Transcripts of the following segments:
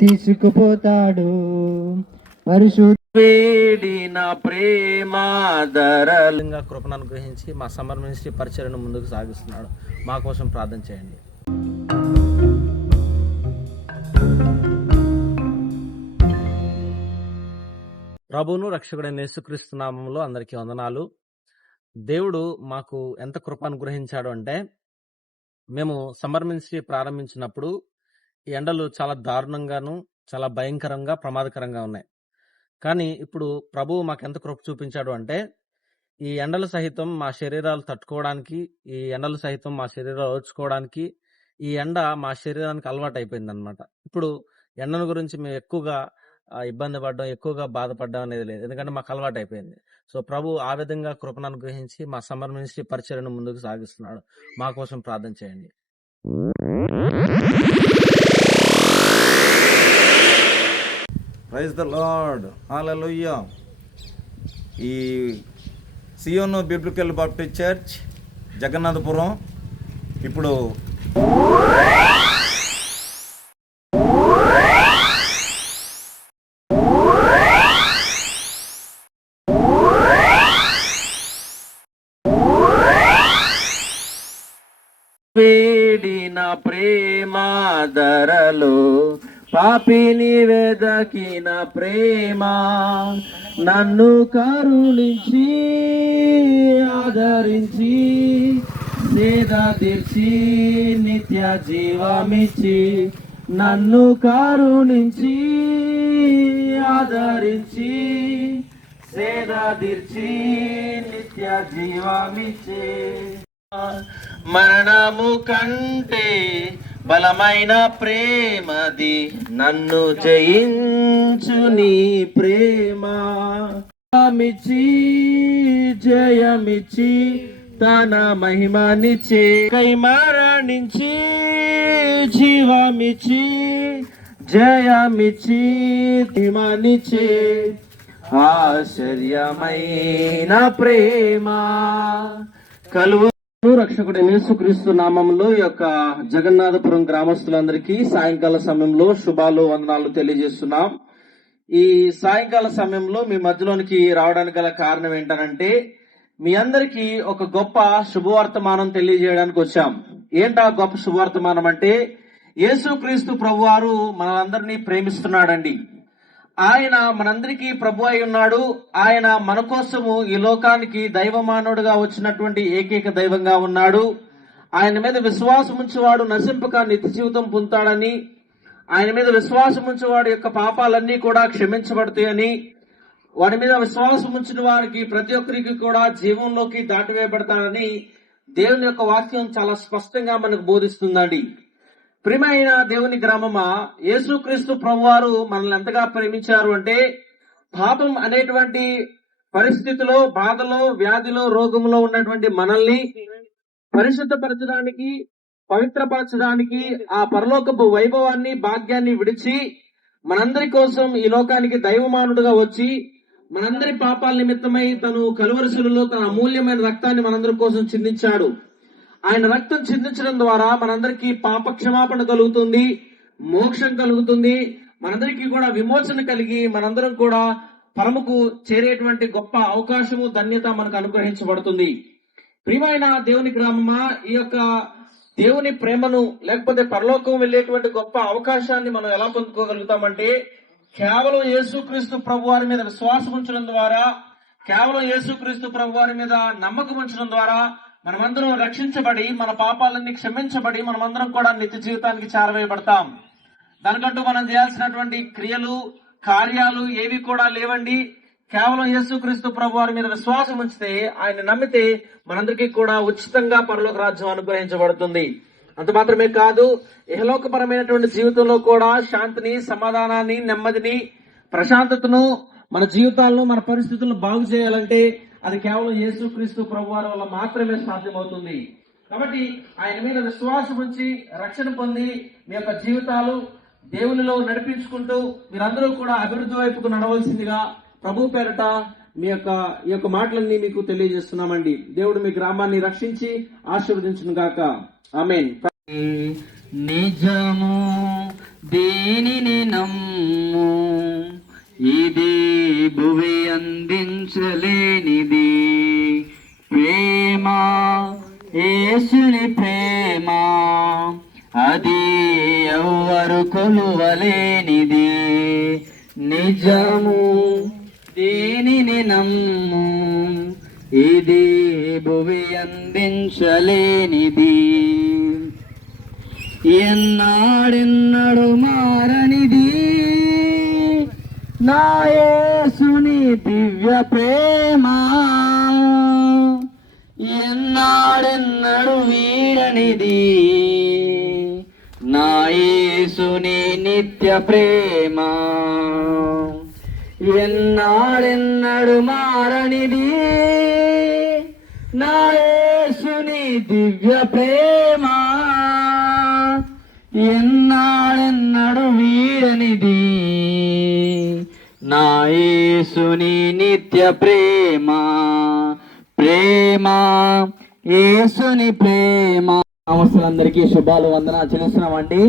తీసుకుపోతాడు పరిశుద్ధ ప్రేమ ధరలుగా కృపను అనుగ్రహించి మా సమ్మర్ మినిస్ట్రీ పరిచర్యను ముందుకు సాగిస్తున్నాడు. మా కోసం ప్రార్థన చేయండి. ప్రభువును రక్షకుడైన యేసుక్రీస్తు నామములో అందరికీ వందనాలు. దేవుడు మాకు ఎంత కృప అనుగ్రహించాడు అంటే, మేము సమ్మర్ మినిస్ట్రీ ప్రారంభించినప్పుడు ఈ ఎండలు చాలా దారుణంగాను, చాలా భయంకరంగా, ప్రమాదకరంగా ఉన్నాయి. కానీ ఇప్పుడు ప్రభువు మాకు ఎంత కృప చూపించాడు అంటే, ఈ ఎండలు సహితం మా శరీరాలు తట్టుకోవడానికి, ఈ ఎండలు సహితం మా శరీరాలు ఓర్చుకోవడానికి, ఈ ఎండ మా శరీరానికి అలవాటు అయిపోయింది అనమాట. ఇప్పుడు ఎండను గురించి మేము ఎక్కువగా ఇబ్బంది పడ్డం, ఎక్కువగా బాధపడ్డం అనేది లేదు, ఎందుకంటే మాకు అలవాటు అయిపోయింది. సో ప్రభు ఆ విధంగా కృపను అనుగ్రహించి మా సమ్మర్ మినిస్ట్రీ పరిచర్యను ముందుకు సాగిస్తున్నాడు. మా కోసం ప్రార్థన చేయండి. ప్రైజ్ ద లార్డ్, హల్లెలూయా. ఈ సియోను బిబ్లికల్ బాప్టిస్ట్ చర్చ్ జగన్నాథపురం ఇప్పుడు వేడిన ప్రేమ ధరలో పాపిని వెదకిన ప్రేమ నన్ను కరుణించి ఆదరించి సేద తీర్చి నిత్య జీవమిచ్చి నన్ను కరుణించి ఆదరించి సేద తీర్చి నిత్య జీవమిచ్చి మరణము కంటే బలమైన ప్రేమది నన్ను జయించు నీ ప్రేమ మిచ్చి జయమిచ్చి తన మహిమనిచ్చి కై మరణించి జీవమిచ్చి జయమిచ్చి మహిమనిచ్చి ఆశ్చర్యమైన ప్రేమ కలువ రక్షకుడైన యేసుక్రీస్తు నామంలో ఈ యొక్క జగన్నాథపురం గ్రామస్తులందరికీ సాయంకాల సమయంలో శుభాలు వందనాలు తెలియజేస్తున్నాం. ఈ సాయంకాల సమయంలో మీ మధ్యలోనికి రావడానికి గల కారణం ఏంటనంటే, మీ అందరికీ ఒక గొప్ప శుభవర్తమానం తెలియజేయడానికి వచ్చాం. ఏంటా గొప్ప శుభవర్తమానం అంటే, యేసుక్రీస్తు ప్రభువారు మనందరినీ ప్రేమిస్తున్నాడండి. ఆయన మనందరికీ ప్రభు అయి ఉన్నాడు. ఆయన మన కోసము ఈ లోకానికి దైవమానవుడుగా వచ్చినటువంటి ఏకైక దైవంగా ఉన్నాడు. ఆయన మీద విశ్వాసం ఉంచేవాడు నశింపక నిత్య జీవితం పొందుతాడని, ఆయన మీద విశ్వాసం ఉంచేవాడు యొక్క పాపాలన్నీ కూడా క్షమించబడతాయని, వాడి మీద విశ్వాసం ఉంచిన వారికి ప్రతి ఒక్కరికి కూడా జీవంలోకి దాటివేయబడతాడని దేవుని యొక్క వాక్యం చాలా స్పష్టంగా మనకు బోధిస్తుందండి. ప్రియమైన దేవుని గ్రామమా, యేసుక్రీస్తు ప్రభువారు మనల్ని ఎంతగా ప్రేమించారు అంటే, పాపం అనేటువంటి పరిస్థితిలో, బాధలో, వ్యాధిలో, రోగంలో ఉన్నటువంటి మనల్ని పరిశుద్ధపరచడానికి, పవిత్రపరచడానికి, ఆ పరలోకపు వైభవాన్ని, భాగ్యాన్ని విడిచి మనందరి కోసం ఈ లోకానికి దైవమానుడుగా వచ్చి మనందరి పాపాల నిమిత్తమై తను కలువరిశిలలో తన అమూల్యమైన రక్తాన్ని మనందరి కోసం చిందించాడు. ఆయన రక్తం చిందించడం ద్వారా మనందరికీ పాప క్షమాపణ కలుగుతుంది, మోక్షం కలుగుతుంది, మనందరికీ కూడా విమోచన కలిగి మనందరం కూడా పరముకు చేరేటువంటి గొప్ప అవకాశము, ధన్యత మనకు అనుగ్రహించబడుతుంది. ప్రియమైన దేవుని గ్రామమా, ఈ యొక్క దేవుని ప్రేమను లేకపోతే పరలోకం వెళ్ళేటువంటి గొప్ప అవకాశాన్ని మనం ఎలా పొందుకోగలుగుతామంటే, కేవలం యేసుక్రీస్తు ప్రభువారి మీద విశ్వాసం ఉంచడం ద్వారా, కేవలం యేసుక్రీస్తు ప్రభువారి మీద నమ్మకం ఉంచడం ద్వారా మనమందరం రక్షించబడి, మన పాపాలన్నీ క్షమించబడి, మనమందరం కూడా నిత్య జీవితానికి చేరవేయబడతాం. దానికంటూ మనం చేయాల్సినటువంటి క్రియలు, కార్యాలు ఏవి కూడా లేవండి. కేవలం యేసుక్రీస్తు ప్రభువారి మీద విశ్వాసం ఉంచితే, ఆయన నమ్మితే మనందరికీ కూడా ఉచితంగా పరలోక రాజ్యం అనుగ్రహించబడుతుంది. అంత మాత్రమే కాదు, ఇహలోకపరమైనటువంటి జీవితంలో కూడా శాంతిని, సమాధానాన్ని, నెమ్మదిని, ప్రశాంతతను, మన జీవితాలను, మన పరిస్థితులను బాగు చేయాలంటే అది కేవలం యేసుక్రీస్తు ప్రభువారి వల్ల మాత్రమే సాధ్యమవుతుంది. కాబట్టి ఆయన మీద విశ్వాసం ఉంచి రక్షణ పొంది మీ యొక్క జీవితాలు దేవునిలో నడిపించుకుంటూ మీరందరూ కూడా అభివృద్ధి వైపుకు నడవలసిందిగా ప్రభు పేరట ఈ యొక్క మాటలన్నీ మీకు తెలియజేస్తున్నామండి. దేవుడు మీ గ్రామాన్ని రక్షించి ఆశీర్వదించును గాక. ఆమేన్. నిజము దేనిని అది ఎవ్వరు కొలువలేనిది నిజము దేనిని నమ్ము ఇది భువి అందించలేనిది ఎన్నాడెన్నడు మారనిది నా యేసుని దివ్య ప్రేమ ఎన్నాడెన్నడు వీడనిది నా యేసుని నిత్య ప్రేమ ఎన్నాడెన్నడు మారనిది నా యేసుని దివ్య ప్రేమ ఎన్నాడెన్నడు వీడనిది నా యేసుని నిత్య ప్రేమ ప్రేమ యేసుని ప్రేమ. నమస్తులందరికీ శుభాలు వందనాలు చెల్లిస్తున్నామండి.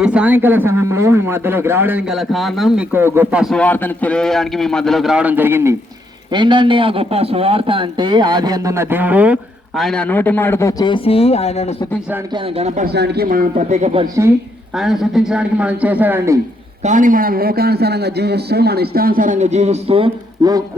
ఈ సాయంకాల సమయంలో మీ మధ్యలోకి రావడానికి గల కారణం మీకు గొప్ప సువార్తను తెలియడానికి మీ మధ్యలోకి రావడం జరిగింది. ఏంటండి ఆ గొప్ప సువార్త అంటే? ఆది అందున్న దేవుడు ఆయన నోటి మాటతో చేసి ఆయనను స్తుతించడానికి, ఆయన గణపరచడానికి, మనం ప్రత్యేకపరిచి ఆయన స్తుతించడానికి మనం చేశాడండి. కానీ మనం లోకానుసారంగా జీవిస్తూ, మన ఇష్టానుసారంగా జీవిస్తూ,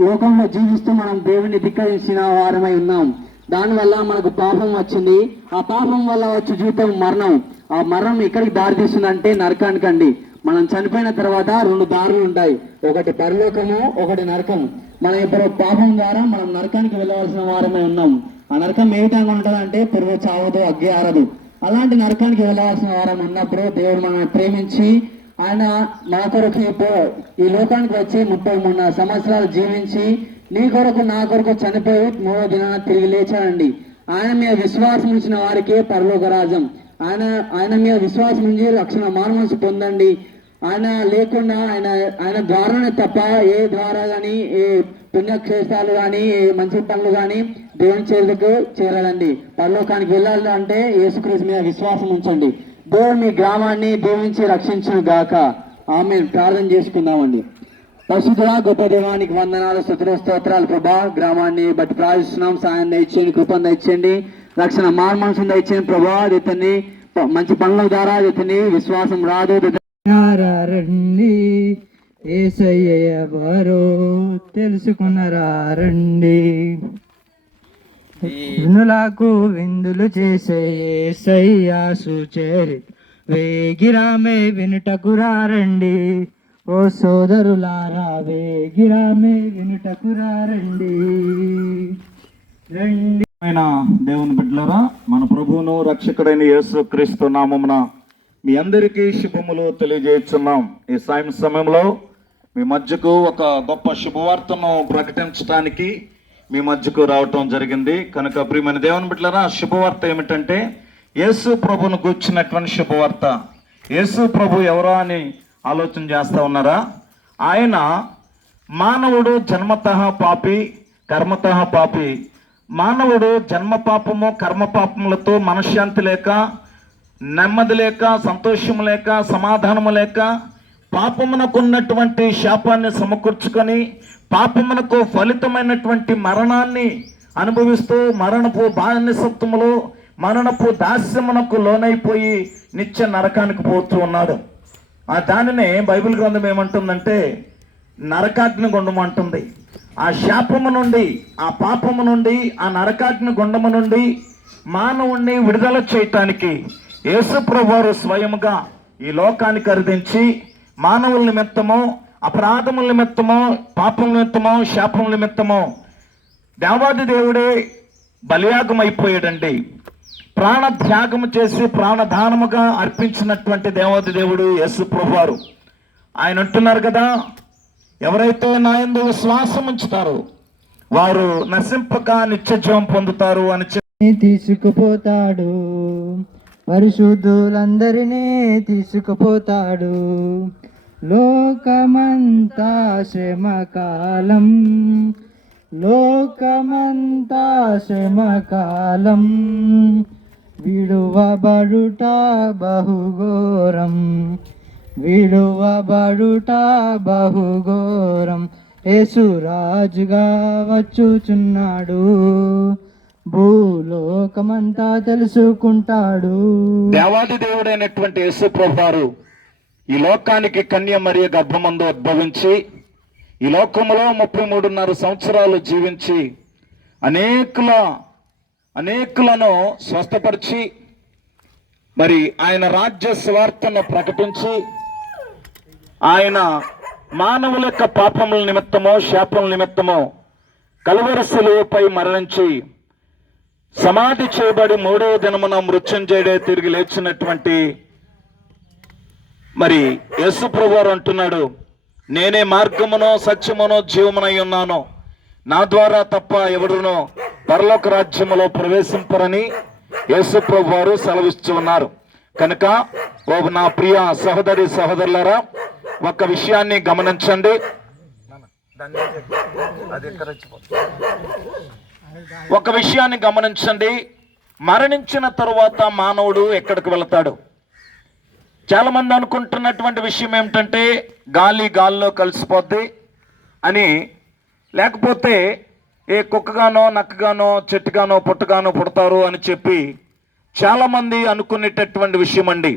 లోకంలో జీవిస్తూ మనం దేవుని ధిక్కరించిన వారమై ఉన్నాం. దానివల్ల మనకు పాపం వచ్చింది. ఆ పాపం వల్ల వచ్చే జీవితం మరణం. ఆ మరణం ఎక్కడికి దారి తీస్తుందంటే నరకానికి అండి. మనం చనిపోయిన తర్వాత 2 దారులు ఉంటాయి, ఒకటి పరలోకము, ఒకటి నరకం. మనం ఇప్పుడు పాపం ద్వారా మనం నరకానికి వెళ్ళవలసిన వారమై ఉన్నాం. ఆ నరకం ఏ విధంగా ఉంటుందంటే పురుగు చావదు, అగ్గి ఆరదు. అలాంటి నరకానికి వెళ్ళవలసిన వారం ఉన్నప్పుడు దేవుడు మనల్ని ప్రేమించి ఆయన మా కొరకు ఈ లోకానికి వచ్చి 33 సంవత్సరాలు జీవించి నీ కొరకు నా కొరకు చనిపోయి 3వ దినాన తిరిగి లేచాడండి. ఆయన మీద విశ్వాసం ఉంచిన వారికే పరలోక రాజ్యం. ఆయన మీద విశ్వాసం ఉంచి రక్షణ మానమనసు పొందండి. ఆయన లేకుండా ఆయన ద్వారానే తప్ప ఏ ద్వారా కానీ, ఏ పుణ్యక్షేత్రాలు కానీ, ఏ మంచి పనులు కానీ దేవుని చేతులకు చేరాలండి. పరలోకానికి వెళ్ళాలి అంటే యేసుక్రీస్తు మీద విశ్వాసం ఉంచండి. దేవుడు మీ గ్రామాన్ని దీవించి రక్షించును గాక. ఆమేన్. ప్రార్థన చేసుకుందామండి. పరిశుద్ధుడా గొప్ప దేవానికి వందనాలు, స్తుతులు, స్తోత్రాలు ప్రభా. గ్రామాన్ని బట్టి ప్రార్థిస్తున్నాం. సాయం దయచేయండి, కృపను దయచేయండి, రక్షణ మానమనసును దయచేయండి ప్రభా. ఇతన్ని మంచి పనుల ద్వారా ఇతని విశ్వాసం రాదు. రండి యేసయ్య ఎవరో తెలుసుకున్నారండి. వినులకు విందులు చేసే యేసయ్య సుచరి వేగిరామే వినుటకు రండి. ఓ సోదరులారా వేగిరామే వినుటకు రండి. రండి. దేవుని బిడ్డలారా, మన ప్రభువును రక్షకుడైన యేసుక్రీస్తు నామమున మీ అందరికీ శుభములు తెలియజేస్తున్నాం. ఈ సాయం సమయంలో మీ మధ్యకు ఒక గొప్ప శుభవార్తను ప్రకటించడానికి మీ మధ్యకు రావటం జరిగింది. కనుక ప్రియమైన దేవుని బిడ్డలారా, శుభవార్త ఏమిటంటే యేసు ప్రభువును కూర్చున్నటువంటి శుభవార్త. యేసు ప్రభు ఎవరో అని ఆలోచన చేస్తూ ఉన్నారా? ఆయన మానవుడు జన్మతః పాపి, కర్మతః పాపి. మానవుడు జన్మ పాపము, కర్మ పాపములతో మనశ్శాంతి లేక, నెమ్మది లేక, సంతోషము లేక, సమాధానము లేక, పాపమునకు ఉన్నటువంటి శాపాన్ని సమకూర్చుకొని పాపమునకు ఫలితమైనటువంటి మరణాన్ని అనుభవిస్తూ మరణపు బానిసత్వములో, మరణపు దాస్యమునకు లోనైపోయి నిత్య నరకానికి పోతూ ఉన్నాడు. ఆ దానినే బైబిల్ గ్రంథం ఏమంటుందంటే నరకాగ్ని గుండము అంటుంది. ఆ శాపము నుండి, ఆ పాపము నుండి, ఆ నరకాగ్ని గుండము నుండి మానవుణ్ణి విడుదల చేయటానికి యేసు ప్రభువారు స్వయముగా ఈ లోకానికి అరుదించి మానవుల నిమిత్తమో, అపరాధముల నిమిత్తమో, పాపం నిమిత్తమో, శాపం నిమిత్తమో దేవాది దేవుడే బలియాగం అయిపోయాడండి. ప్రాణత్యాగము చేసి ప్రాణదానముగా అర్పించినటువంటి దేవాది దేవుడు యేసు ప్రభువారు. ఆయన అంటున్నారు కదా, ఎవరైతే నా యందు విశ్వాసం ఉంచుతారో వారు నశింపక నిత్య జీవం పొందుతారు అని తీసుకుపోతాడు. పరిశుద్ధులందరినీ తీసుకుపోతాడు. లోకమంతా శ్రమకాలం, లోకమంతా శ్రమకాలం, విడువబడుట బహుఘోరం, విడువబడుట బహుఘోరం. యేసు రాజుగా వచ్చుచున్నాడు, భూలోకమంతా తెలుసుకుంటాడు. దేవాది దేవుడైనటువంటి యేసు ప్రభువారు ఈ లోకానికి కన్య మరియ గర్భమందు ఉద్భవించి ఈ లోకంలో 33.5 సంవత్సరాలు జీవించి అనేకులను స్వస్థపరిచి మరి ఆయన రాజ్య స్వార్థను ప్రకటించి ఆయన మానవుల యొక్క పాపముల నిమిత్తమో శాపముల నిమిత్తమో కలువరి శిలువపై మరణించి సమాధి చేయబడి 3వ దినమున మృత్యుంజయుడే తిరిగి లేచినటువంటి మరి యేసు ప్రభువారు అంటున్నాడు, నేనే మార్గమునో సత్యమునో జీవమునై ఉన్నాను, నా ద్వారా తప్ప ఎవడునో పరలోక రాజ్యములో ప్రవేశింపరని యేసు ప్రభువారు సెలవిస్తూ ఉన్నారు. కనుక ఓ నా ప్రియ సహోదరి సహోదరులారా, ఒక విషయాన్ని గమనించండి. మరణించిన తరువాత మానవుడు ఎక్కడికి వెళతాడు? చాలా మంది అనుకుంటున్నటువంటి విషయం ఏమిటంటే గాల్లో కలిసిపోద్ది అని, లేకపోతే ఏ కుక్కగానో నక్కగానో చెట్టుగానో పుట్టగానో పుడతారు అని చెప్పి చాలా మంది అనుకునేటటువంటి విషయం అండి.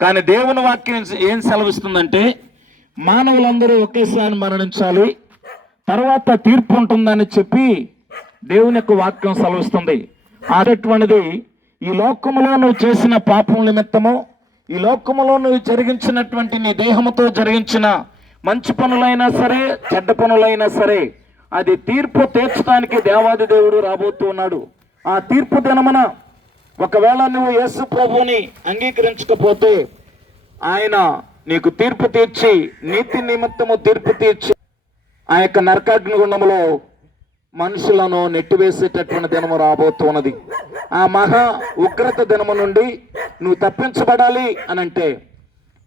కానీ దేవుని వాక్యం ఏం సెలవిస్తుందంటే మానవులందరూ ఒకేసారి మరణించాలి, తర్వాత తీర్పు ఉంటుందని చెప్పి దేవుని యొక్క వాక్యం సెలవిస్తుంది. అటువంటిది ఈ లోకములో నువ్వు చేసిన పాపం నిమిత్తము, ఈ లోకములో నువ్వు జరిగించినటువంటి నీ దేహముతో జరిగించిన మంచి పనులైనా సరే చెడ్డ పనులైనా సరే అది తీర్పు తీర్చడానికి దేవాది దేవుడు రాబోతూ ఉన్నాడు. ఆ తీర్పు దినమున ఒకవేళ నువ్వు యేసు ప్రభువుని అంగీకరించకపోతే ఆయన నీకు తీర్పు తీర్చి నీతి నిమిత్తము తీర్పు తీర్చి ఆ యొక్క నరకాగ్ని గుండములో మనుషులను నెట్టివేసేటటువంటి దినము రాబోతున్నది. ఆ మహా ఉగ్రత దినము నుండి నువ్వు తప్పించబడాలి అని అంటే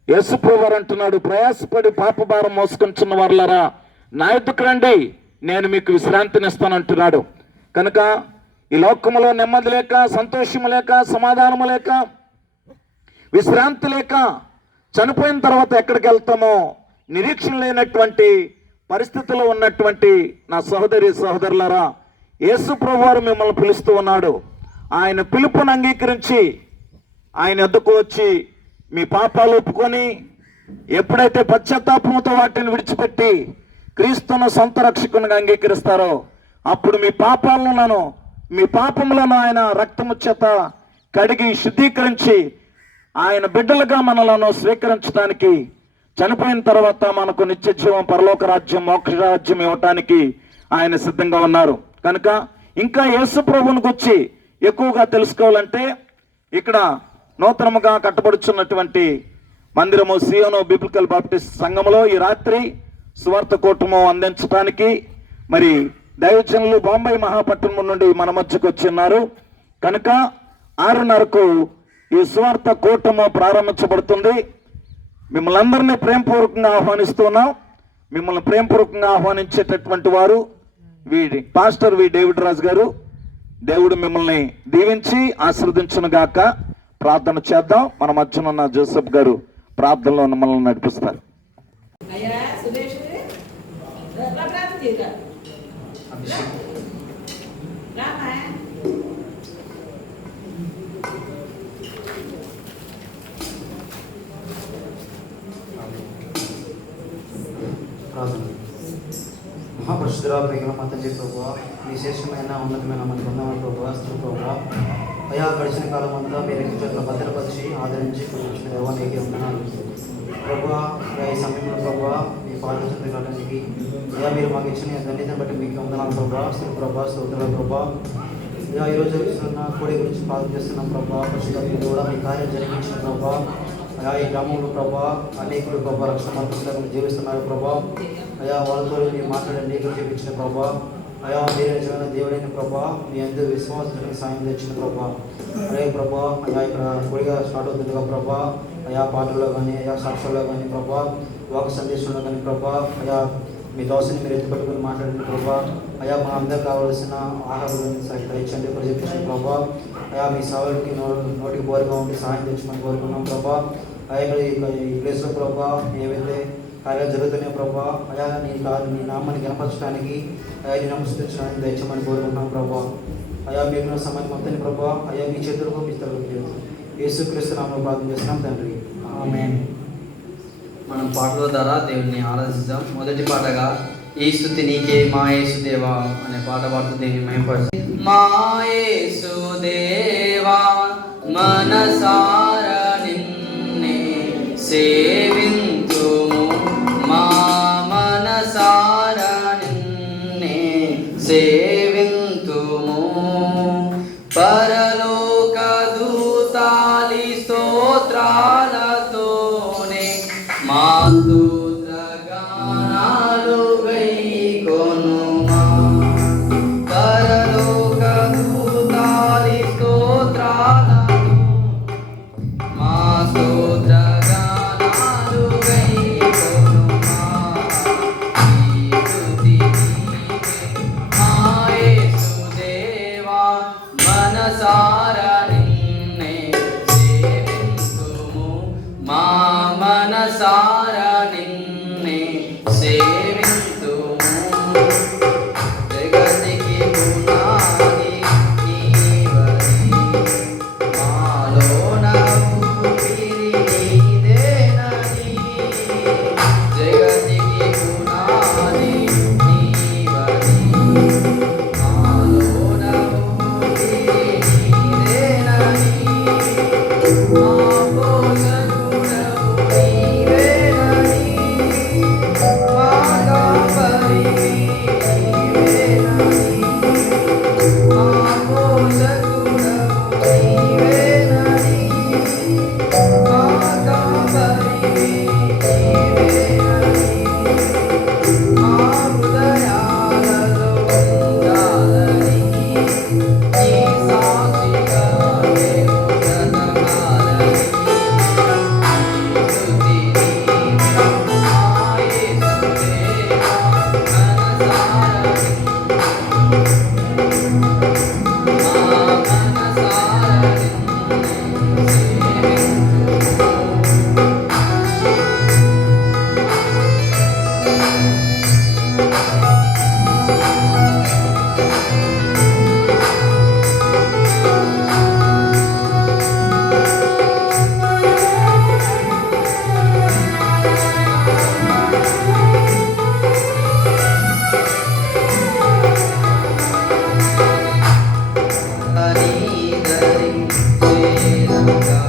యేసు ప్రభువారు అంటున్నాడు, ప్రయాసపడి పాపభారం మోసుకొంచున్న వారులారా నా యొద్దకు రండి, నేను మీకు విశ్రాంతినిస్తానంటున్నాడు. కనుక ఈ లోకములో నెమ్మది లేక, సంతోషము లేక, సమాధానము లేక, విశ్రాంతి లేక చనిపోయిన తర్వాత ఎక్కడికి వెళ్తామో నిరీక్షణ లేనటువంటి పరిస్థితిలో ఉన్నటువంటి నా సహోదరి సహోదరులారా, యేసు ప్రభువారు మిమ్మల్ని పిలుస్తూ ఉన్నాడు. ఆయన పిలుపును అంగీకరించి ఆయన వద్దకు వచ్చి మీ పాపాలు ఒప్పుకొని ఎప్పుడైతే పశ్చాత్తాపంతో వాటిని విడిచిపెట్టి క్రీస్తును సొంత రక్షకునిగా అంగీకరిస్తారో అప్పుడు మీ పాపములను ఆయన రక్తము చేత కడిగి శుద్ధీకరించి ఆయన బిడ్డలుగా మనలను స్వీకరించడానికి, చనిపోయిన తర్వాత మనకు నిత్య జీవం, పరలోక రాజ్యం, మోక్ష రాజ్యం ఇవ్వటానికి ఆయన సిద్ధంగా ఉన్నారు. కనుక ఇంకా యేసు ప్రభువుని గురించి ఎక్కువగా తెలుసుకోవాలంటే ఇక్కడ నూతనముగా కట్టబడుచున్నటువంటి మందిరము సియోను బిబ్లికల్ బాప్టిస్ట్ సంఘములో ఈ రాత్రి సువార్త కూటము అందించడానికి మరి దైవజనులు బాంబే మహాపట్టణం నుండి మన మధ్యకు వచ్చిన్నారు. కనుక 6:30కు ఈ సువార్త కూటము ప్రారంభించబడుతుంది. మిమ్మల్ని అందరినీ ప్రేమపూర్వకంగా ఆహ్వానిస్తున్నాం. మిమ్మల్ని ప్రేమపూర్వకంగా ఆహ్వానించేటటువంటి వారు పాస్టర్ డేవిడ్ రాజు గారు. దేవుడు మిమ్మల్ని దీవించి ఆశీర్వదించును గాక. ప్రార్థన చేద్దాం. మన మధ్యన ఉన్న జోసెఫ్ గారు ప్రార్థనలో మిమ్మల్ని నడిపిస్తారు. మహాపరిశుద్ధుల ప్రేమ మా తండ్రి ప్రభువా, విశేషమైన ఉన్నతమైన మన పొందామని ప్రభువా, స్తోత్రం ప్రభువా. అయా గడిచిన కాలం అంతా మీరు చేతుల్లో భద్రపరిచి ఆదరించి కొంచెం దేవానికి ఉన్నాను ప్రభువా. ఈ సమయంలో ప్రభువా మీ పాటలు చెందడానికి అయ్యా మీరు మాకు ఇచ్చిన ధన్యతను బట్టి మీకు వందనాలు ప్రభువా, స్తోత్రాలు ప్రభువా. అయ్యా ఈరోజు ఇస్తున్న కోడి గురించి ప్రార్థన చేస్తున్నాం ప్రభావ. పరిశుద్ధులు కూడా మీ కార్యం జరిగించిన ప్రభావ. అయా ఈ గ్రామంలో ప్రభావ అనేకులు ప్రభావ రక్షణ మార్గంలో జీవిస్తున్నారు ప్రభావ. అయా వాళ్ళతో మీరు మాట్లాడే అనేకులు చూపించిన ప్రభావ. అయా మీరు నిజమైన దేవుడైన ప్రభావ, మీ అందరూ విశ్వాసానికి సాయం తెచ్చిన ప్రభావ. అలాగే ప్రభావ అయా ఇక్కడ కొడిగా స్టార్ట్ అవుతుందిగా ప్రభావ. అయా పాటల్లో కానీ, అయా సాక్ష్యాల్లో కానీ ప్రభావ, వాక సందేశంలో కానీ ప్రభావ, అయా మీ దోశని మీరు ఎత్తుపట్టుకుని మాట్లాడిన ప్రభావ. అయా మా అందరికి కావాల్సిన ఆహారాలను సరిగ్గా ఇచ్చండి ప్రజెప్పించిన ప్రభావ. అయా మీ సేవలకి నోటికి బోరుగా ఉండి సహాయం తెచ్చమని కోరుకున్నాం ప్రభావ. అయా ఈ ప్లేస్లో ప్రభావ ఏవైతే కార్యాలు జరుగుతున్నాయో ప్రభావ, అయా నీ నామాన్ని కనపరచడానికి, అయా నీ నమస్కరించడానికి దయచేయమని కోరుకుంటున్నాం ప్రభావ. అయా మీరు సమయం మొత్తాన్ని ప్రభావ అయా మీ చేతులకు మీ తరగతి యేసుక్రీస్తు నామములో ప్రార్థన చేస్తున్నాం తండ్రి, ఆమేన్. మనం పాటల ద్వారా దేవుడిని ఆరాధిద్దాం. మొదటి పాటగా ఈ స్తుతి నీకే మా యేసుదేవా అనే పాట పాడుతూ దేవుని మహిమపరుస్తాం. మా యేసుదేవా మనసారా నిన్నే సేవింతుము, మా మనసారా నిన్నే సేవింతుము. పరలోక దూతాలి స్తోత్రాలతోనే మా స్తోత్రగానాలు గైకొనుమా. పరలోక దూతాలి స్తోత్రాలతో మా స్తోత్రగానాలు గైకొనుమా. ఈ స్తుతి నీకే మా యేసుదేవా మనసారా నిన్నే సేవింతుము, మా మనసారా నిన్నే సేవింతుము. జగతికి పునాది నీవని, మాలోన ఊపిరి నీదేనని. జగతికి పునాది నీవని, మాలోన ఊపిరి నీదేనని. మా పోషకుడవు నీవేనని, మా కాపరివి నీవేనని. మా పోషకుడవు నీవేనని, మా కాపరివి నీవేనని. మా హృదయాలలో ఉండాలని నీ సాక్షిగా మేము బ్రతకాలని. ఈ స్తుతి నీకే మా యేసుదేవా మనసారా మా మనసారా నిన్నే సేవింతుము. నీదరి చేరగా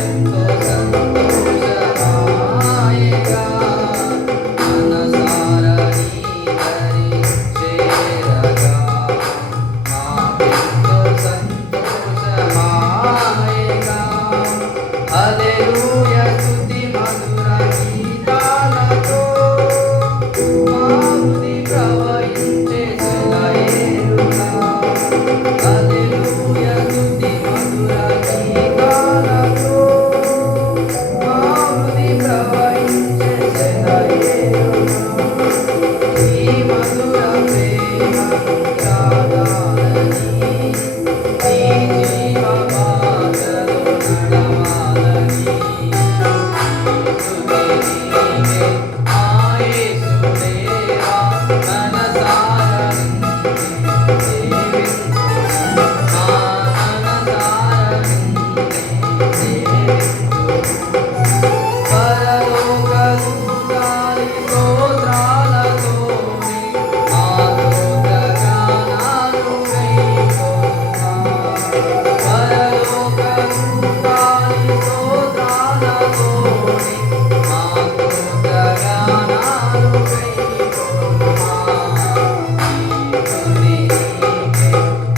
ఎంతో సంతోషమాయగా. మనసారా నీదరి చేరగా మాకెంతో సంతోషమాయగా. హల్లెలూయా స్తుతి మధుర గీతాలతో మా హృది ప్రవహించే సెలయేరులా. హల్లెలూయా స్తుతి మధుర గీతాలతో మా హృది ప్రవహించే సెలయేరులా. ఈ మధుర ప్రేమను చాటాలని, ఈ జీవ బాటలో నడవాలని. స్తుతి నీకే మా యేసుదేవా మనసారా నిన్నే సేవింతుము, మా మనసారా నిన్నే సేవింతుము. పరలోక దూతాలి స్తోత్రాలతోనే మా స్తోత్రగానాలు గైకొనుమా. పరలోక దూతాలి స్తోత్రాలతోనే మా స్తోత్రగానాలు గైకొనుమా. ఈ స్తుతి నీకే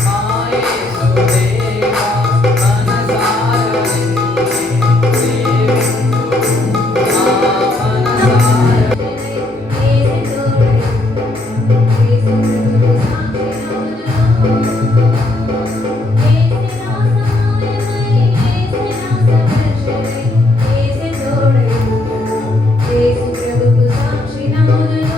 మా యేసుదేవా మనసారా నిన్నే సేవింతుము, మా మనసారా యేసు ప్రభువు సాక్షి నమోదులో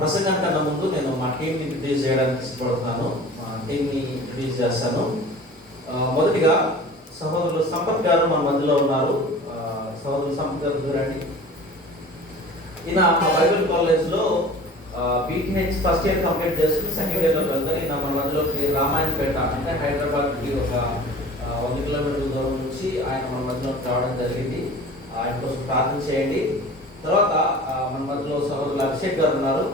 ప్రసంగం కన్నా ముందు నేను మా టీంని ఇంట్రడ్యూస్ చేయడానికి ఇష్టపడుతున్నాను. మా టీంని ఇంట్రడ్యూస్ చేస్తాను. మొదటిగా సహోదరులు సంపత్ గారు మన మధ్యలో ఉన్నారు. సహోదరులు సంపత్ గారు చూడండి. ఈయన మా బైబిల్ కాలేజ్లో బీటీహెచ్ ఫస్ట్ ఇయర్ కంప్లీట్ చేసుకుని సెకండ్ ఇయర్లోకి వెళ్తారు. ఈయన మన మధ్యలోకి రామాయణపేట అంటే హైదరాబాద్కి ఒక 1 కిలోమీటర్ల దూరం నుంచి ఆయన మన మధ్యలోకి రావడం జరిగింది. ఆయన కోసం ప్రార్థన చేయండి. తర్వాత మన మధ్యలో సహోదరులు అభిషేక్ గారు ఉన్నారు.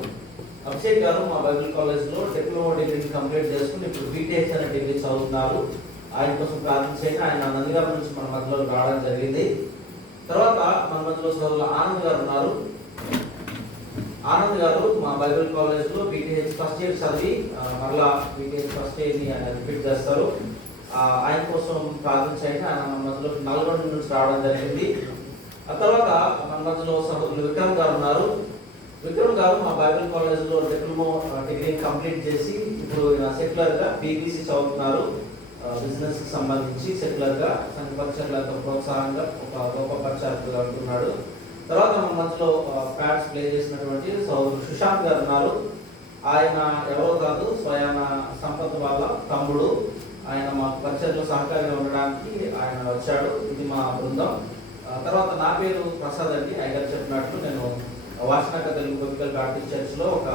అభిషేక్ గారు మా బైబిల్ కాలేజ్లో డిప్లొమా డిగ్రీ కంప్లీట్ చేసుకుని ఇప్పుడు బీటీహెచ్ అనే డిగ్రీ చదువుతున్నారు. ఆయన కోసం ప్రార్థన చేయండి. ఆయన నందిగామ నుంచి మన మధ్యలో రావడం జరిగింది. తర్వాత మన మధ్యలో సహోదరులు ఆనంద్ గారు ఉన్నారు. ఆనంద్ గారు మా బైబిల్ కాలేజ్లో బీటీహెచ్ ఫస్ట్ ఇయర్ చదివి మరలా బీటీహెచ్ ఫస్ట్ ఇయర్ని ఆయన రిపీట్ చేస్తారు. ఆయన కోసం ప్రార్థన చేయండి. ఆయన మన మధ్యలో నల్గొండ నుంచి రావడం జరిగింది. ఆ తర్వాత మన మధ్యలో సహోదరులు విక్రమ్ గారు ఉన్నారు. విక్రమ్ గారు మా బైబిల్ కాలేజ్లో డిప్లొమా డిగ్రీ కంప్లీట్ చేసి ఇప్పుడు సెక్యులర్గా బీబీసీ చదువుతున్నారు. బిజినెస్కి సంబంధించి సెక్యులర్గా సంఘ పరిచయాలకు ప్రోత్సాహంగా ఒక గొప్ప పరిచయాలు అంటున్నాడు. తర్వాత మన మధ్యలో ప్యాడ్స్ ప్లే చేసినటువంటి సహోదరుడు సుశాంత్ గారు ఉన్నారు. ఆయన ఎవరో కాదు, స్వయాన సంపత్ వాళ్ళ తమ్ముడు. ఆయన మా పరిచయంలో సహకారంగా ఉండడానికి ఆయన వచ్చాడు. ఇది మా బృందం. తర్వాత నా పేరు ప్రసాద్ అండి. ఆయన చెప్పినట్లు నేను వాసనక తెలుగు పొలిటికల్ బ్యాప్టిస్ట్ చర్చ్లో ఒక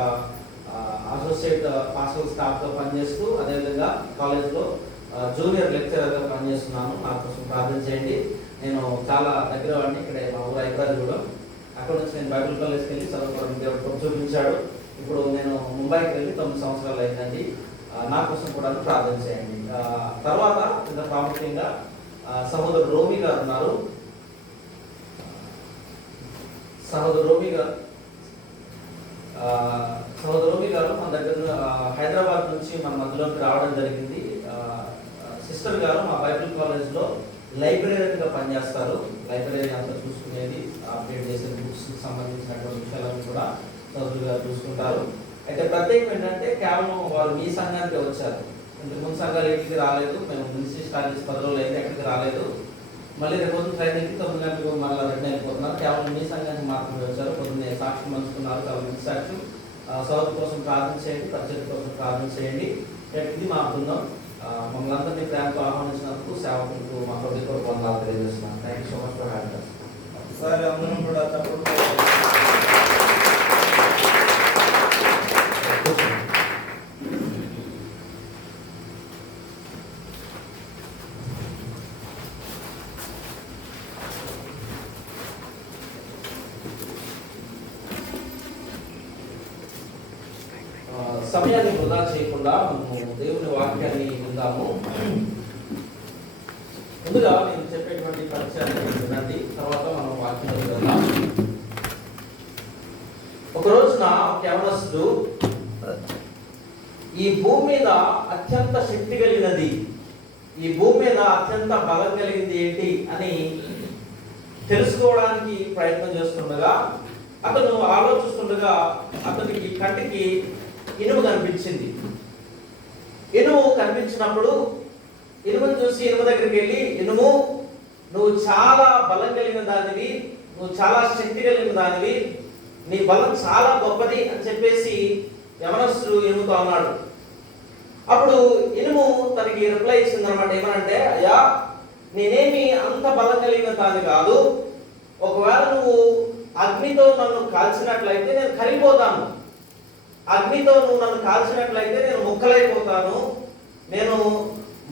అసోసియేట్ పాస్టల్ స్టాఫ్గా పనిచేస్తూ అదేవిధంగా కాలేజ్లో జూనియర్ లెక్చరర్గా పనిచేస్తున్నాను. నా కోసం ప్రార్థన చేయండి. నేను చాలా దగ్గర వాడిని. ఇక్కడ మా ఊరు హైదరాబాద్గూడెం. అక్కడ నుంచి నేను బైబిల్ కాలేజ్కి వెళ్ళి చదువుకోవడం దేవుడు చూపించాడు. ఇప్పుడు నేను ముంబైకి వెళ్ళి 9 సంవత్సరాలు అయిందండి. నా కోసం కూడా ప్రార్థన చేయండి. తర్వాత ఇంత ప్రాముఖ్యంగా సహోదరు రోమి గారు ఉన్నారు. సహోదరు రోమి గారు మన దగ్గర హైదరాబాద్ నుంచి మన మధ్యలోకి రావడం జరిగింది. సిస్టర్ గారు మా బైబిల్ కాలేజ్లో లైబ్రరీగా పనిచేస్తారు. లైబ్రరీ అంతా చూసుకునేది, అప్డేట్ చేసే బుక్స్ సంబంధించినటువంటి విషయాలను కూడా సహోదరులు గారు చూసుకుంటారు. అయితే ప్రత్యేకం ఏంటంటే కేవలం వారు మీ సంఘానికి వచ్చారు. ఇంతకుముందు సంఘాలు ఎక్కడికి రాలేదు. మేము మినిస్ట్రీ స్టార్ట్ చేసి 10 రోజులు అయితే ఎక్కడికి రాలేదు. మళ్ళీ రేపు పొద్దున్న ట్రైనింగ్కి 9 గంటలకు మళ్ళీ రిటర్న్ అయిపోతున్నారు. కేవలం మీ సంఘానికి మాత్రమే వచ్చారు. పొద్దున్నే సాక్ష్యం పంచుకున్నారు. చాలా మంచి సాక్ష్యం. సౌత్ కోసం ప్రార్థన చేయండి, పరిచయం కోసం ప్రార్థన చేయండి. ఇది మా బృందం. మమ్మల్ని అందరినీ ప్రేమతో ఆహ్వానించినందుకు సేవకులకు మా హృదయపూర్వక వందనాలు తెలియజేస్తున్నాను. Thank you so much for having us. Sir అందరం కూడా తప్పకుండా సమయాన్ని వృధా చేయకుండా మనము దేవుని వాక్యాన్ని విందాము. ముందుగా నేను చెప్పేటువంటి పరిచయాన్ని వినండి. తర్వాత మనం వాక్యాన్ని విందాం. ఒక రోజున యవనస్తుడు ఈ భూమి మీద అత్యంత శక్తి కలిగినది, ఈ భూమి మీద అత్యంత బలం కలిగింది ఏంటి అని తెలుసుకోవడానికి ప్రయత్నం చేస్తుండగా అతను ఆలోచిస్తుండగా అతనికి కంటికి ఇనుము కనిపించింది. ఇనుము కనిపించినప్పుడు ఇనుమును చూసి ఇనుము దగ్గరికి వెళ్ళి, ఇనుము నువ్వు చాలా బలం కలిగిన దానివి, నువ్వు చాలా శక్తి కలిగిన దానివి, నీ బలం చాలా గొప్పది అని చెప్పేసి యవనస్తుడు ఇనుముతో అన్నాడు. అప్పుడు ఇనుము తనకి రిప్లై ఇచ్చింది అనమాట. ఏమనంటే, అయ్యా నేనేమి అంత బలం కలిగిన దాన్ని కాదు. ఒకవేళ నువ్వు అగ్నితో నన్ను కాల్చినట్లయితే నేను కరిగిపోతాను. అగ్నితో నువ్వు నన్ను కాల్చినట్లయితే నేను ముక్కలైపోతాను, నేను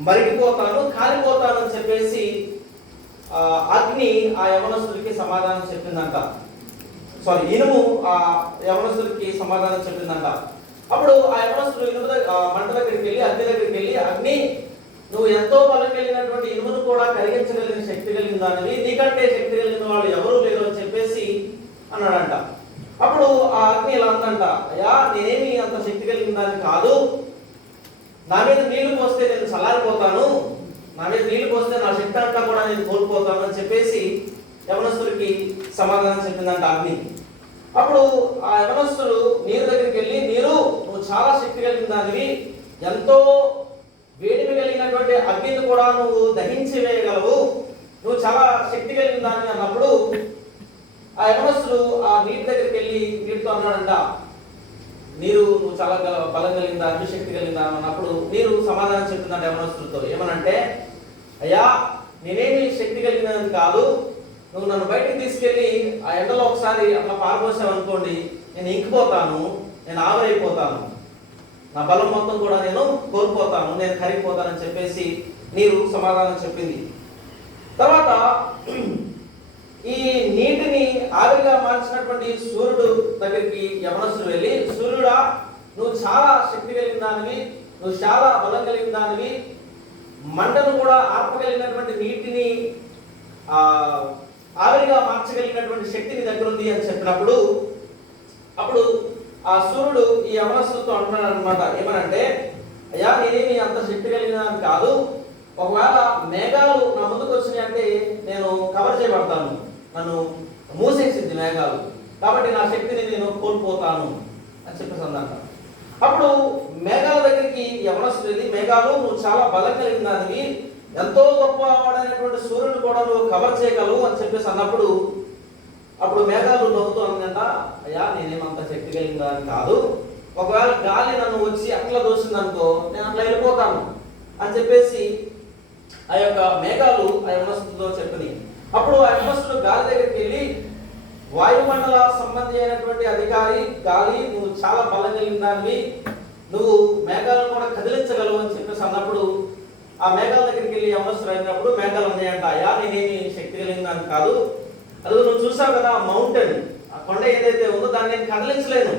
మరిగిపోతాను, కాలిపోతాను అని చెప్పేసి అగ్ని ఆ యవనస్తుడికి సమాధానం చెప్పిందంట. ఇనుము ఆ యవనస్తుడికి సమాధానం చెప్పిందంట. అప్పుడు ఆ యవనస్తుడు ఇనుము మంట దగ్గరికి వెళ్ళి, అగ్ని దగ్గరికి వెళ్ళి, అగ్ని నువ్వు ఎంతో బలం కలిగినటువంటి ఇనుమును కూడా కరిగించగలిగిన శక్తి కలిగిన దానివి, నీకంటే శక్తి కలిగిన వాళ్ళు ఎవరూ లేరు అని చెప్పేసి అన్నాడంట. అప్పుడు ఆ అగ్ని ఇలా అందంట, అయ్యా నేనేమి అంత శక్తి కలిగిన దాన్ని కాదు, నా మీద నీళ్లు పోస్తే నేను చల్లారిపోతాను, నా మీద నీళ్లు పోస్తే నా శక్తి అంతా కూడా నేను కోల్పోతాను అని చెప్పేసి యవనస్తుడికి సమాధానం చెప్పిందంట అగ్ని. అప్పుడు ఆ యవనస్తుడు నీరు దగ్గరికి వెళ్ళి, నీరు నువ్వు చాలా శక్తి కలిగిన దానివి, ఎంతో వేడిమి కలిగినటువంటి అగ్నిని కూడా నువ్వు దహించి వేయగలవు, నువ్వు చాలా శక్తి కలిగిన దానివి అన్నప్పుడు ఆ యవనస్తుడు ఆ నీటి దగ్గరికి వెళ్ళి నీటితో అన్నాడంట, నువ్వు చాలా బలం కలిగిందా, శక్తి కలిగిందా అన్నప్పుడు నీరు సమాధానం చెప్తుందంట యవనస్తులతో. ఏమనంటే, అయ్యా నేనేమి శక్తి కలిగినది కాదు, నువ్వు నన్ను బయటకు తీసుకెళ్ళి ఆ ఎండలో ఒకసారి అట్లా పారబోసావు అనుకోండి, నేను ఇంకిపోతాను, నేను ఆవిరైపోతాను, నా బలం మొత్తం కూడా నేను కోల్పోతాను, నేను కరిగిపోతానని చెప్పేసి నీరు సమాధానం చెప్పింది. తర్వాత ఈ నీటిని ఆవిరిగా మార్చినటువంటి సూర్యుడు దగ్గరికి యవనస్తుడు వెళ్ళి, సూర్యుడా నువ్వు చాలా శక్తి కలిగిన దానివి, నువ్వు చాలా బలం కలిగిన దానివి, మంటను కూడా ఆర్పగలిగినటువంటి నీటిని ఆవిరిగా మార్చగలిగినటువంటి శక్తి నీ దగ్గర ఉంది అని చెప్పినప్పుడు, అప్పుడు ఆ సూర్యుడు ఈ యవనస్తులతో అంటున్నాడు అనమాట. ఏమనంటే, అయ్యా నేనేమి అంత శక్తి కలిగిన కాదు, ఒకవేళ మేఘాలు నా ముందుకు వచ్చినాయి అంటే నేను కవర్ చేయబడతాను, నన్ను మూసేసింది మేఘాలు, కాబట్టి నా శక్తిని నేను కోల్పోతాను అని చెప్పేసి అన్నమాట. అప్పుడు మేఘాల దగ్గరికి యవనస్తుడు వెళ్ళి, మేఘాలు నువ్వు చాలా బలం కలిగిన దానివి, ఎంతో గొప్పవాడైనటువంటి సూర్యుడు కూడా నువ్వు కవర్ చేయగలవు అని చెప్పేసి అన్నప్పుడు, అప్పుడు మేఘాలు నవ్వుతూ అందంట, అయ్యా నేనేమంత శక్తి కలిగిన దాన్ని కాదు, ఒకవేళ గాలి నన్ను వచ్చి అట్లా దోసిందనుకో నేను అట్లా వెళ్ళిపోతాను అని చెప్పేసి ఆ యొక్క మేఘాలు ఆ యవనస్తుడితో చెప్పని. అప్పుడు ఆ యవనస్తుడు గాలి దగ్గరికి వెళ్ళి, వాయుమండల సంబంధి అయినటువంటి అధికారి గాలి, నువ్వు చాలా బలం కలిగిన దానివి, నువ్వు మేఘాలను కూడా కదిలించగలవు అని చెప్పేసి అన్నప్పుడు, ఆ మేఘాల దగ్గరికి వెళ్ళి యవనస్తుడు అయినప్పుడు మేఘాలు ఉన్నాయంట, అయ్యా నేనేమి శక్తి కలిగిన దాన్ని కాదు, అది నువ్వు చూసావు కదా ఆ మౌంటైన్, ఆ కొండ ఏదైతే ఉందో దాన్ని నేను కదిలించలేను,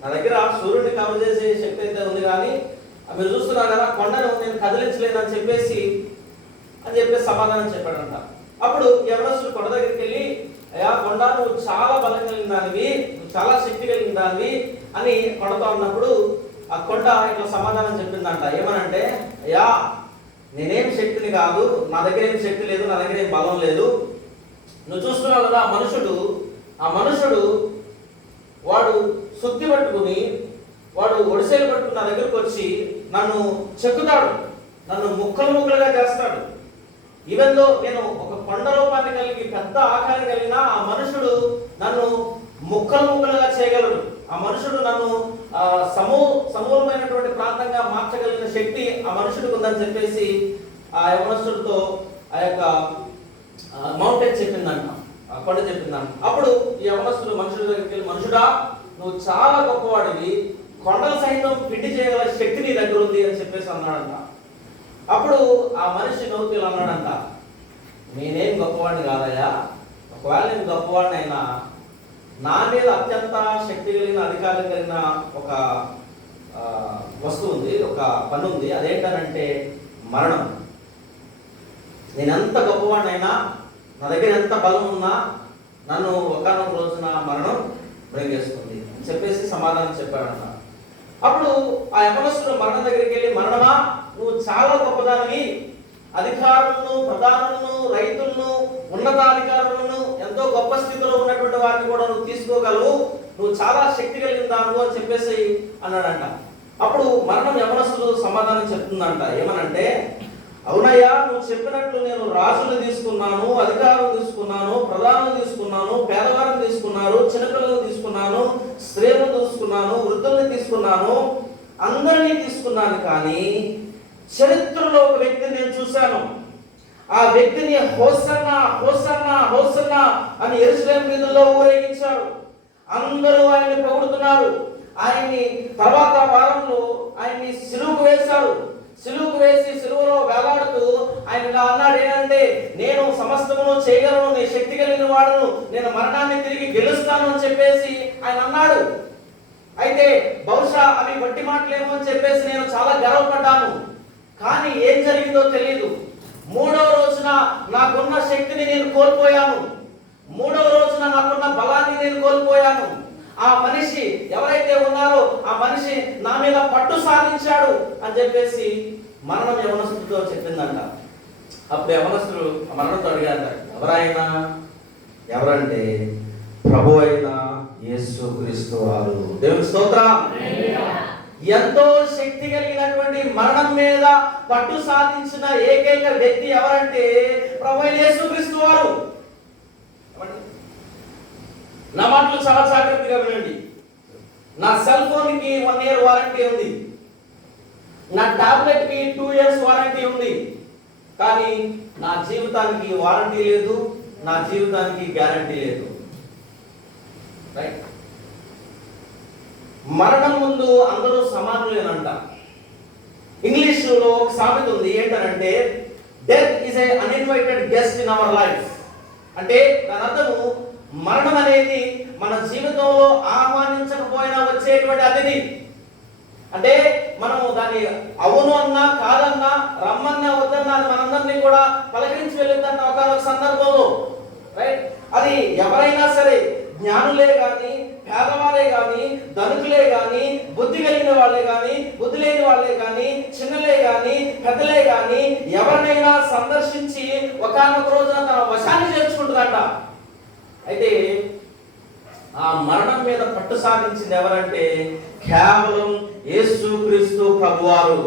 నా దగ్గర సూర్యుడిని కవర్ చేసే శక్తి అయితే ఉంది, కానీ మీరు చూస్తున్నారు కదా కొండను నేను కదిలించలేను అని చెప్పేసి సమాధానం చెప్పాడంట. అప్పుడు యవనస్తుడు కొండ దగ్గరికి వెళ్ళి, అయ్యా కొండ నువ్వు చాలా బలం కలిగిన దానివి, నువ్వు చాలా శక్తి కలిగిన దానివి అని కొండతో ఉన్నప్పుడు, ఆ కొండ ఇట్లా సమాధానం చెప్పిందంట. ఏమనంటే, అయ్యా నేనేం శక్తిని కాదు, నా దగ్గర ఏం శక్తి లేదు, నా దగ్గర ఏం బలం లేదు, నువ్వు చూస్తున్నావు కదా ఆ మనుషుడు వాడు సుత్తి పట్టుకుని, వాడు ఒడిసేలు పట్టుకుని నా దగ్గరకు వచ్చి నన్ను చెక్కుతాడు, నన్ను ముక్కలుగా చేస్తాడు. ఈవెన్ దో నేను ఒక కొండ రూపాన్ని కలిగి పెద్ద ఆకారం కలిగిన ఆ మనుషుడు నన్ను ముక్కలుగా చేయగలడు, ఆ మనుషుడు నన్ను సమూలమైనటువంటి ప్రాంతంగా మార్చగలిగిన శక్తి ఆ మనుషుడికి ఉందని చెప్పేసి ఆ యవనస్తుడితో ఆ యొక్క మౌంటైన్ చెప్పిందంట, ఆ కొండ చెప్పిందంట. అప్పుడు ఈ యవనస్తుడు మనుషుడి దగ్గరికి వెళ్ళి, మనుషుడా నువ్వు చాలా గొప్పవాడివి, కొండల సైతం పిండి చేయగల శక్తి నీ దగ్గర ఉంది అని చెప్పేసి అన్నాడంట. అప్పుడు ఆ మనిషి నవ్వుతూ అన్నాడంట, నేనేం గొప్పవాడిని కాదయ్యా, ఒకవేళ నేను గొప్పవాడిని అయినా నా మీద అత్యంత శక్తి కలిగిన అధికారం కలిగిన ఒక వస్తువు ఉంది, ఒక పని ఉంది, అదేంటనంటే మరణం. నేను ఎంత గొప్పవాడిని అయినా, నా దగ్గర ఎంత బలం ఉన్నా నన్ను ఒకనొక రోజున మరణం బ్రేకేస్తుంది అని చెప్పేసి సమాధానం చెప్పాడంట. అప్పుడు ఆ యవనస్తుడు మరణం దగ్గరికి వెళ్ళి, మరణమా నువ్వు చాలా గొప్పదానివి, అధికారులను, ప్రధానులను, రైతులను, ఉన్నతాధికారులను, ఎంతో గొప్ప స్థితిలో ఉన్నటువంటి వారిని కూడా నువ్వు తీసుకోగలవు, నువ్వు చాలా శక్తి కలిగిన దానివు అని చెప్పేసి అన్నాడంట. అప్పుడు మరణం యవనస్తుడు సమాధానం చెప్తుందంట. ఏమనంటే, అవునయ్యా నువ్వు చెప్పినట్లు నేను రాజులు తీసుకున్నాను, అధికారులు తీసుకున్నాను, ప్రధానులు తీసుకున్నాను, పేదవారిని తీసుకున్నాను, చిన్నపిల్లలను తీసుకున్నాను, స్త్రీలను తీసుకున్నాను, వృద్ధుల్ని తీసుకున్నాను, అందరినీ తీసుకున్నాను, కానీ చరిత్రలో ఒక వ్యక్తిని నేను చూశాను. ఆ వ్యక్తిని హోసన్నా హోసన్నా హోసన్నా అని యెరూషలేము వీధుల్లో ఊరేగించారు. అందరూ ఆయన్ని పొగుడుతున్నారు. ఆయన్ని తర్వాత వారంలో ఆయన్ని సిలువకు వేశారు. సిలువకు వేసి సిలువలో వేలాడుతూ ఆయన అన్నాడు, ఏంటంటే నేను సమస్తమును చేయగలను, నేను శక్తి కలిగిన వాడును, నేను మరణాన్ని తిరిగి గెలుస్తాను అని చెప్పేసి ఆయన అన్నాడు. అయితే బహుశా అవి వట్టి మాటలేమో అని చెప్పేసి నేను చాలా గర్వపడ్డాను. కానీ ఏం జరిగిందో తెలియదు. 3వ రోజున నాకున్న శక్తిని నేను కోల్పోయాను, 3వ రోజున నాకున్న బలాన్ని నేను కోల్పోయాను. ఆ మనిషి ఎవరైతే ఉన్నారో ఆ మనిషి నా మీద పట్టు సాధించాడు అని చెప్పేసి మరణం యవనస్తుడితో చెప్పిందంట. అప్పుడు యవనస్తుడు మరణంతో అడిగాడు, ఎవరంటే ప్రభు అయిన యేసుక్రీస్తు వారు. దేవుని స్తోత్రం. ఎంతో శక్తి కలిగినటువంటి మరణం మీద పట్టు సాధించిన ఏకైక వ్యక్తి ఎవరంటే ప్రభు అయిన యేసుక్రీస్తు వారు. నా మాటలు చాలా జాగ్రత్తగా వినండి. నా సెల్ ఫోన్ కి 1 year వారంటీ ఉంది, నా టాబ్లెట్ కి 2 years వారంటీ ఉంది, కానీ నా జీవితానికి వారంటీ లేదు, నా జీవితానికి గ్యారంటీ లేదు. రైట్? మరణం ముందు అందరూ సమానులేనంట. ఇంగ్లీష్లో ఒక సామెత ఉంది, ఏంటంటే death is a uninvited guest in our life. అంటే దాని అర్థము మరణం అనేది మన జీవితంలో ఆహ్వానించకపోయినా వచ్చేటువంటి అతిథి. అంటే మనము దాన్ని అవును అన్నా కాదన్నా రమ్మన్నా వద్దన్నా మనందరినీ కూడా పలకరించి వెళ్ళిందంట ఒకనొక సందర్భంలో. రైట్? అది ఎవరైనా సరే, జ్ఞానులే గాని, పేదవాళ్ళే గాని, ధనికులే గాని, బుద్ధి కలిగిన వాళ్ళే గాని, బుద్ధి లేని వాళ్ళే గాని, చిన్నలే గాని, పెద్దలే గాని, ఎవరినైనా సందర్శించి ఒకనొక రోజున తన వశాన్ని చేర్చుకుంటుందంట. అయితే ఆ మరణం మీద పట్టు సాధించింది ఎవరంటే కేవలం యేసుక్రీస్తు ప్రభువారు.